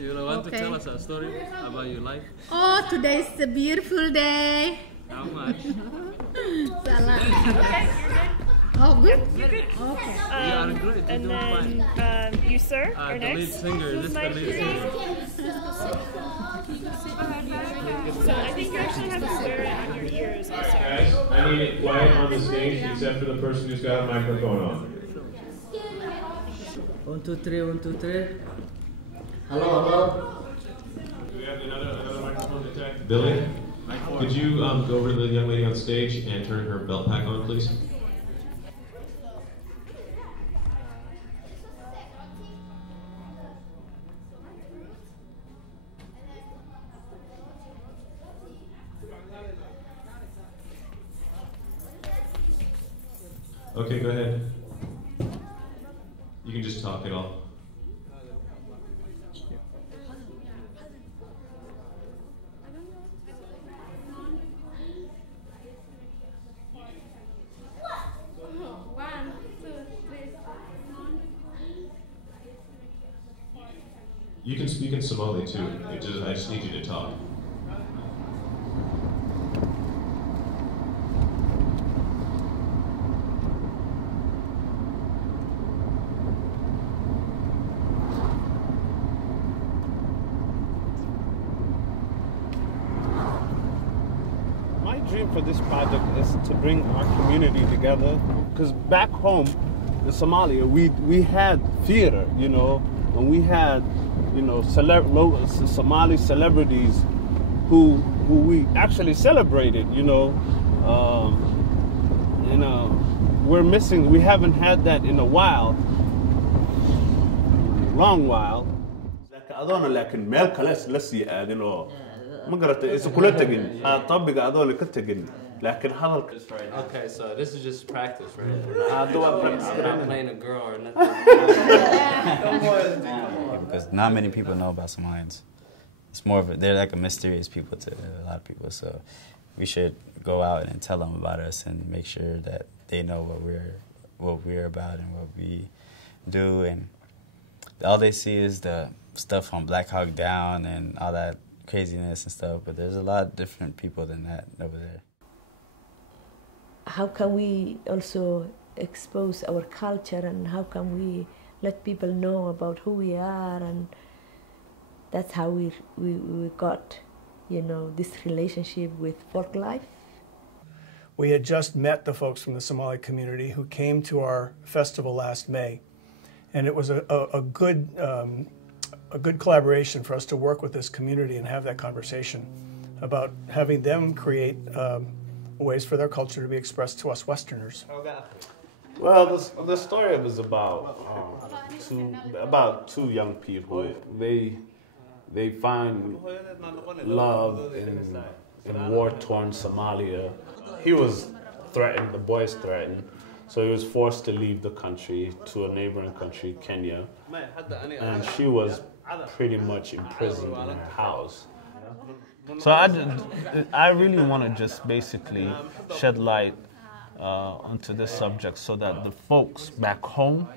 You want to tell us a story about your life? Oh, today is a beautiful day. How much? Salah. Okay, you're good. Oh, good? You're good. Okay. You are great. And You're doing then fine. You, sir, are The lead next. singer. This is the lead singer. So I think you actually have to swear it on your ears also. Guys, I need it quiet on the stage except for the person who's got a microphone on. 1, 2, 3, 1, 2, 3. Hello, hello. Do we have another microphone to check? Billy, could you go over to the young lady on stage and turn her belt pack on, please? Okay, go ahead. You can just talk it all. You can speak in Somali too. I just need you to talk. My dream for this project is to bring our community together. Because back home in Somalia, we had theater, you know, and we had, you know, Somali celebrities who we actually celebrated, you know. We're missing, we haven't had that in a while, long while. لكن مال كلاس لسي أدينه ما قرأت إذا كله تجين طبق أدون كتجين لكن هذا. Okay, so this is just practice, right? I'm not playing a girl or nothing. Because not many people know about Somalians. It's more of they're like a mysterious people to a lot of people. So we should go out and tell them about us and make sure that they know what we're about and what we do. And all they see is the stuff on Black Hawk Down and all that craziness and stuff. But there's a lot of different people than that over there. How can we also expose our culture, and how can we let people know about who we are? And that's how we got, you know, this relationship with Folklife. We had just met the folks from the Somali community who came to our festival last May, and it was a good collaboration for us to work with this community and have that conversation about having them create ways for their culture to be expressed to us Westerners. Well, the story was about two young people. They find love in war-torn Somalia. He was threatened, the boys threatened, so he was forced to leave the country to a neighboring country, Kenya, and she was pretty much imprisoned in her house. So I really want to just basically shed light onto this subject so that the folks back home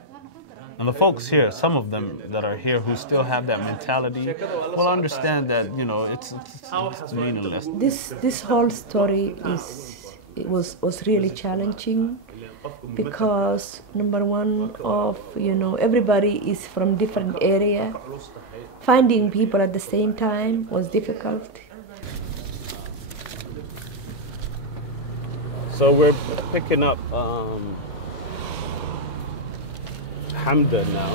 and the folks here, some of them that are here who still have that mentality, will understand that, you know, it's meaningless. This whole story was really challenging because number one of, you know, everybody is from different area. Finding people at the same time was difficult. So we're picking up Hamda now,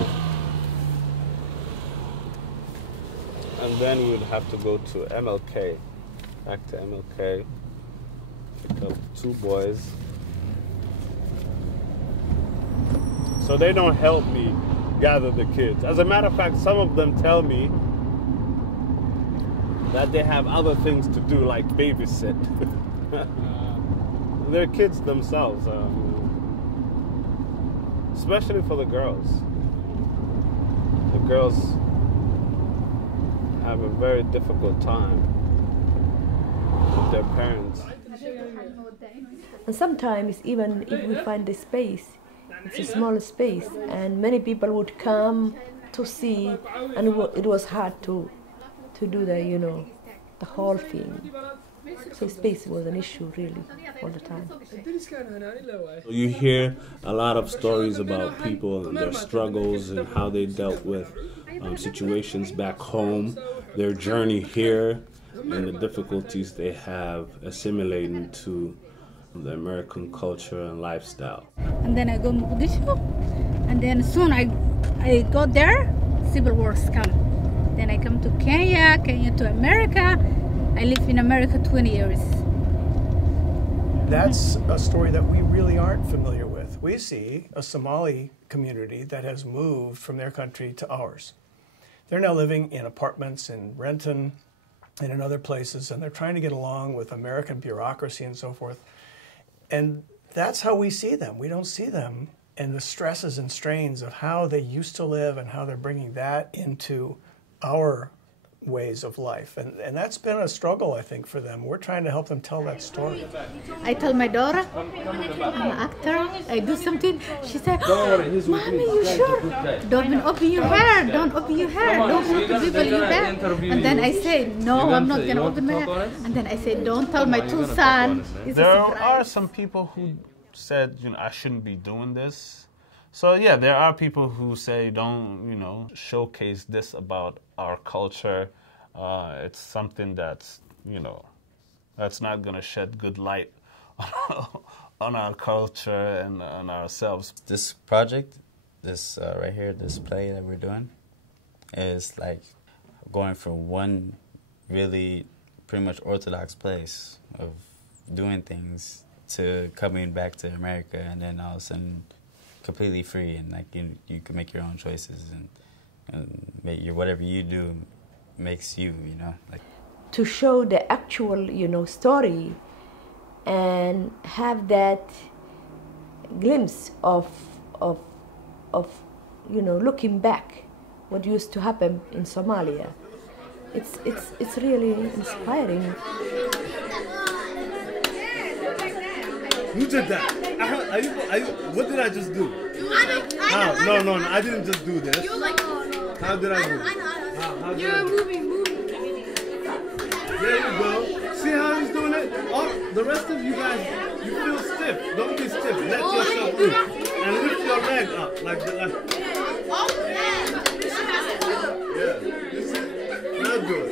and then we would have to go to MLK, back to MLK, pick up two boys. So they don't help me gather the kids. As a matter of fact, some of them tell me that they have other things to do, like babysit. They're kids themselves, especially for the girls. The girls have a very difficult time with their parents. And sometimes even if we find a space, it's a small space, and many people would come to see, and it was hard to do the the whole thing. So space was an issue really all the time. You hear a lot of stories about people and their struggles and how they dealt with situations back home, their journey here, and the difficulties they have assimilating to the American culture and lifestyle. And then I go Mogadishu, and then soon I go there, civil wars come. Then I come to Kenya to America. I live in America 20 years. That's a story that we really aren't familiar with. We see a Somali community that has moved from their country to ours. They're now living in apartments in Renton and in other places, and they're trying to get along with American bureaucracy and so forth. And that's how we see them. We don't see them and the stresses and strains of how they used to live and how they're bringing that into our ways of life. And that's been a struggle, I think, for them. We're trying to help them tell that story. I tell my daughter, I'm an actor, I do something. She said, Mommy, you sure? Don't open your hair, don't open your hair, don't show people your hair. And then I say, no, I'm not going to open my hair. And then I say, don't tell my two sons. There are some people who said, I shouldn't be doing this. So yeah, there are people who say, don't, showcase this about our culture. It's something that's, that's not going to shed good light on our culture and on ourselves. This project, this right here, this play that we're doing, is like going from one really pretty much orthodox place of doing things to coming back to America, and then all of a sudden completely free, and like you can make your own choices, and make whatever you do makes you, like to show the actual story and have that glimpse of looking back what used to happen in Somalia. It's really inspiring. Who did that? What did I just do? How? No, I didn't just do this. How did I move? You're moving. There you go. See how he's doing it? Oh, the rest of you guys, you feel stiff. Don't be stiff. Let yourself move. And lift your leg up like the left. Yeah. You see? Now good.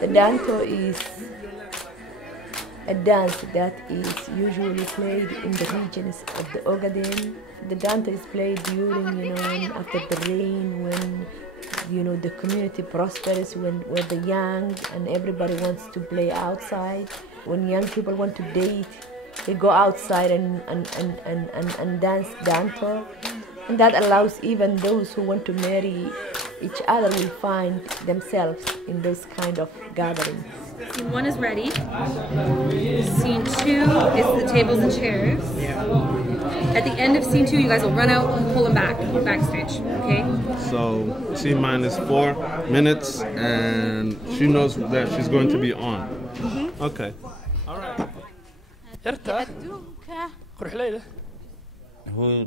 The danto is a dance that is usually played in the regions of the Ogaden. The danto is played during, after the rain, when, the community prospers, when the young and everybody wants to play outside. When young people want to date, they go outside and dance danto. And that allows even those who want to marry each other will find themselves in those kind of gatherings. Scene 1 is ready. Scene 2 is the tables and chairs. At the end of scene 2, you guys will run out and pull them backstage, okay? So, scene mine is 4 minutes, and she knows that she's going to be on. Okay. All right. Who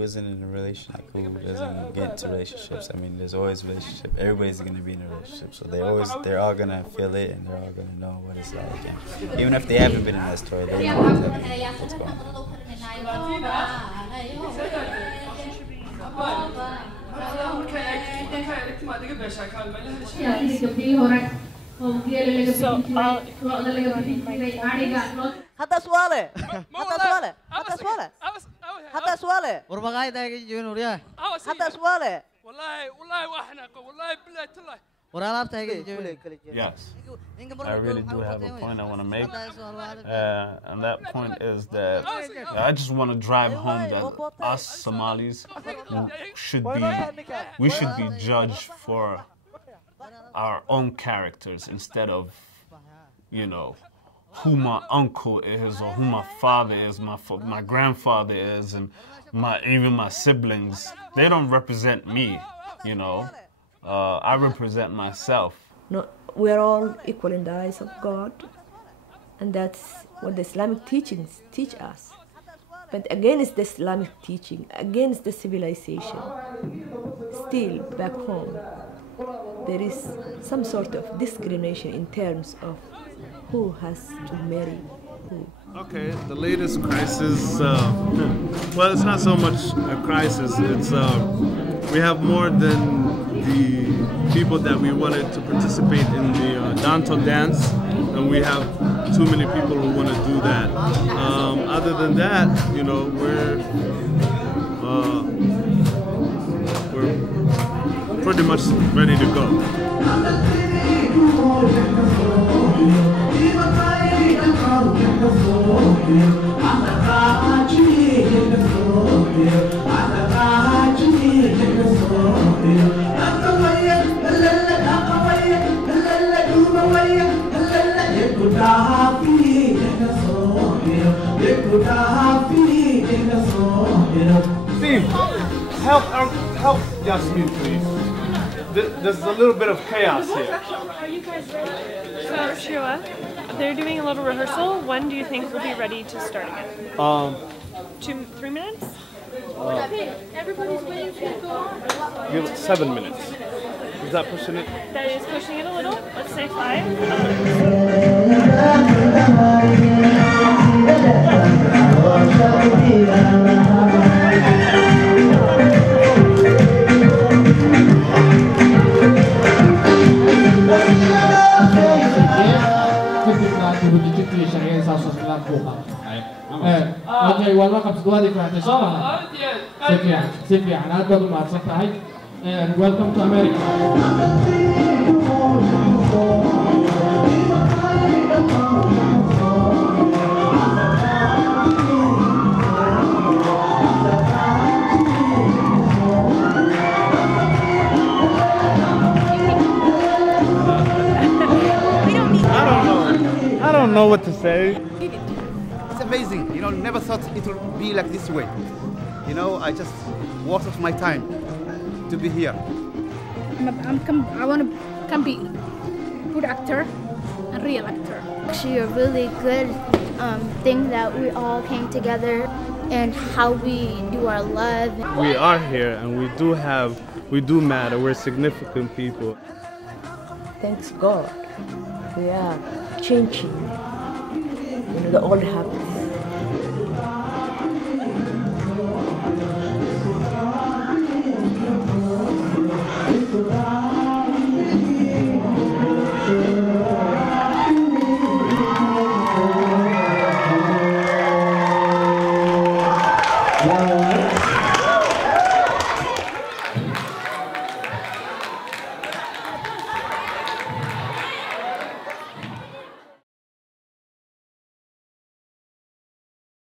isn't in a relationship? Who doesn't get into relationships? I mean, there's always a relationship. Everybody's gonna be in a relationship, so they're all gonna feel it, and they're all gonna know what it's like. And even if they haven't been in that story, they know exactly what's going on. حتى سؤاله حتى سؤاله وربقاي داقي جنور يا حتى سؤاله والله واحنا والله بالله تالله ورا تاقي جنور. Yes, I really do have a point I want to make, and that point is that I just want to drive home that us Somalis should be judged for our own characters instead of, who my uncle is or who my father is, my grandfather is, and even my siblings. They don't represent me, I represent myself. No, we're all equal in the eyes of God, and that's what the Islamic teachings teach us. but against the Islamic teaching, against the civilization. Still, back home, there is some sort of discrimination in terms of who has to marry who. Okay, the latest crisis, well, it's not so much a crisis, it's, we have more than the people that we wanted to participate in the Danto dance, and we have too many people who want to do that. Other than that, you know, we're pretty much ready to go. Steve, help Yasmin, please. There's a little bit of chaos here. Are you guys ready? So, Shua, they're doing a little rehearsal. When do you think we'll be ready to start again? 3 minutes? Everybody's waiting for you to go on. Give it 7 minutes. Is that pushing it? That is pushing it a little. Let's say 5. Okay, welcome to the United States. And welcome to America. I don't know what to say. It's amazing. You know, never thought it would be like this way. You know, I just worked off my time to be here. I want to come be good actor and real actor. Actually, a really good thing that we all came together and how we do our love. We are here and we do matter. We're significant people. Thanks God, we are changing, you know, the old habits.